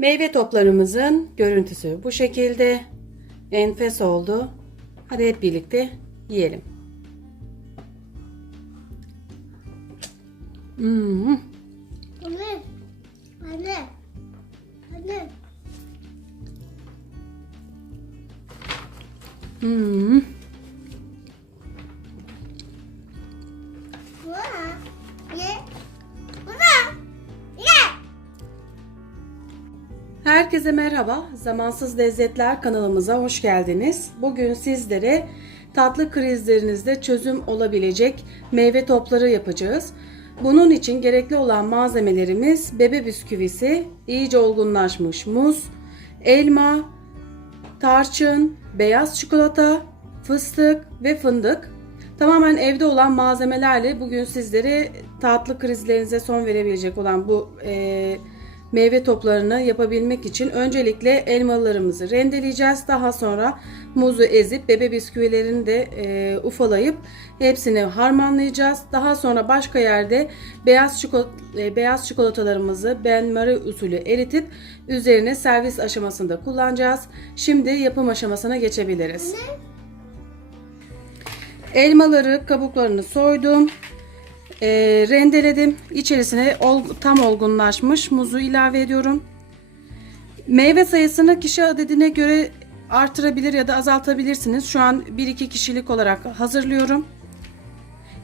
Meyve toplarımızın görüntüsü bu şekilde. Enfes oldu. Hadi hep birlikte yiyelim. Hmm. Anne. Anne. Anne. Hmm. Buna. Herkese merhaba. Zamansız Lezzetler kanalımıza hoş geldiniz. Bugün sizlere tatlı krizlerinizde çözüm olabilecek meyve topları yapacağız. Bunun için gerekli olan malzemelerimiz bebe bisküvisi, iyice olgunlaşmış muz, elma, tarçın, beyaz çikolata, fıstık ve fındık. Tamamen evde olan malzemelerle bugün sizlere tatlı krizlerinize son verebilecek olan bu e, meyve toplarını yapabilmek için öncelikle elmalarımızı rendeleyeceğiz. Daha sonra muzu ezip bebe bisküvilerini de e, ufalayıp hepsini harmanlayacağız. Daha sonra başka yerde beyaz çikolata, beyaz çikolatalarımızı benmari usulü eritip üzerine servis aşamasında kullanacağız. Şimdi yapım aşamasına geçebiliriz. Elmaları kabuklarını soydum. Ee, rendeledim. İçerisine ol- tam olgunlaşmış muzu ilave ediyorum. Meyve sayısını kişi adedine göre artırabilir ya da azaltabilirsiniz. Şu an 1-2 kişilik olarak hazırlıyorum.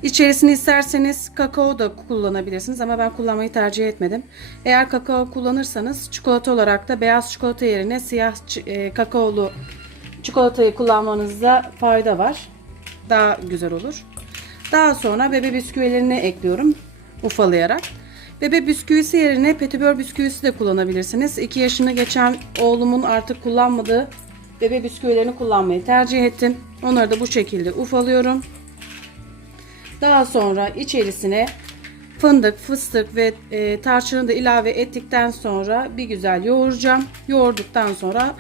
İçerisine isterseniz kakao da kullanabilirsiniz ama ben kullanmayı tercih etmedim. Eğer kakao kullanırsanız çikolata olarak da beyaz çikolata yerine siyah e, kakaolu çikolatayı kullanmanızda fayda var. Daha güzel olur. Daha sonra bebe bisküvilerini ekliyorum ufalayarak. Bebe bisküvisi yerine petibör bisküvisi de kullanabilirsiniz. 2 yaşını geçen oğlumun artık kullanmadığı bebe bisküvilerini kullanmayı tercih ettim. Onları da bu şekilde ufalıyorum. Daha sonra içerisine fındık, fıstık ve e, tarçını da ilave ettikten sonra bir güzel yoğuracağım. Yoğurduktan sonra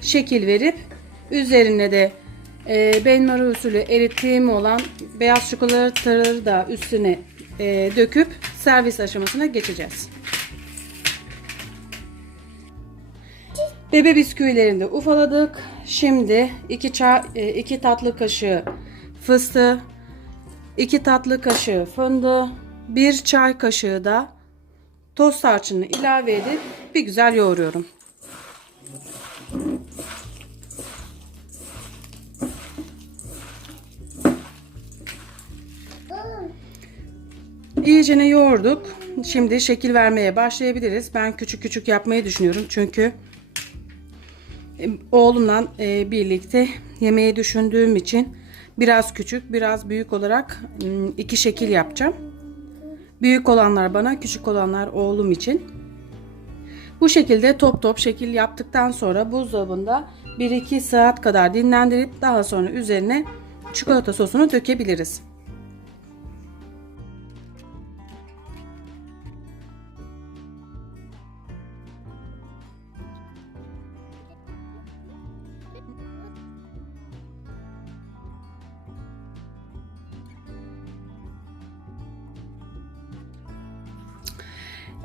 şekil verip üzerine de e, benmari usulü erittiğim olan beyaz çikolataları da üstüne e, döküp servis aşamasına geçeceğiz. Bebe bisküvilerini de ufaladık. Şimdi 2 çay 2 tatlı kaşığı fıstığı, 2 tatlı kaşığı fındığı, 1 çay kaşığı da toz tarçını ilave edip bir güzel yoğuruyorum. İyicene yoğurduk. Şimdi şekil vermeye başlayabiliriz. Ben küçük küçük yapmayı düşünüyorum. Çünkü e, oğlumla e, birlikte yemeği düşündüğüm için biraz küçük, biraz büyük olarak iki şekil yapacağım. Büyük olanlar bana, küçük olanlar oğlum için. Bu şekilde top top şekil yaptıktan sonra buzdolabında 1-2 saat kadar dinlendirip daha sonra üzerine çikolata sosunu dökebiliriz.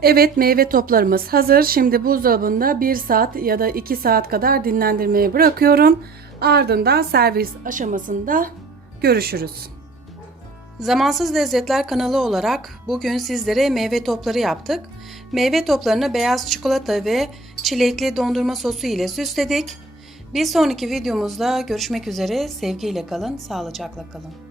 Evet meyve toplarımız hazır. Şimdi buzdolabında 1 saat ya da 2 saat kadar dinlendirmeye bırakıyorum. Ardından servis aşamasında görüşürüz. Zamansız Lezzetler kanalı olarak bugün sizlere meyve topları yaptık. Meyve toplarını beyaz çikolata ve çilekli dondurma sosu ile süsledik. Bir sonraki videomuzda görüşmek üzere. Sevgiyle kalın, sağlıcakla kalın.